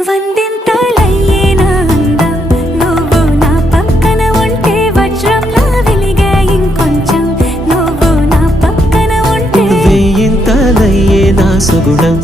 వందింతలయ్యేనా అందం నువ్వు నా పక్కన ఉంటే వజ్రంలా వెలిగే ఇంకొంచెం నువ్వు నా పక్కన ఉంటే వేయింతలయ్యేనా సుగుణం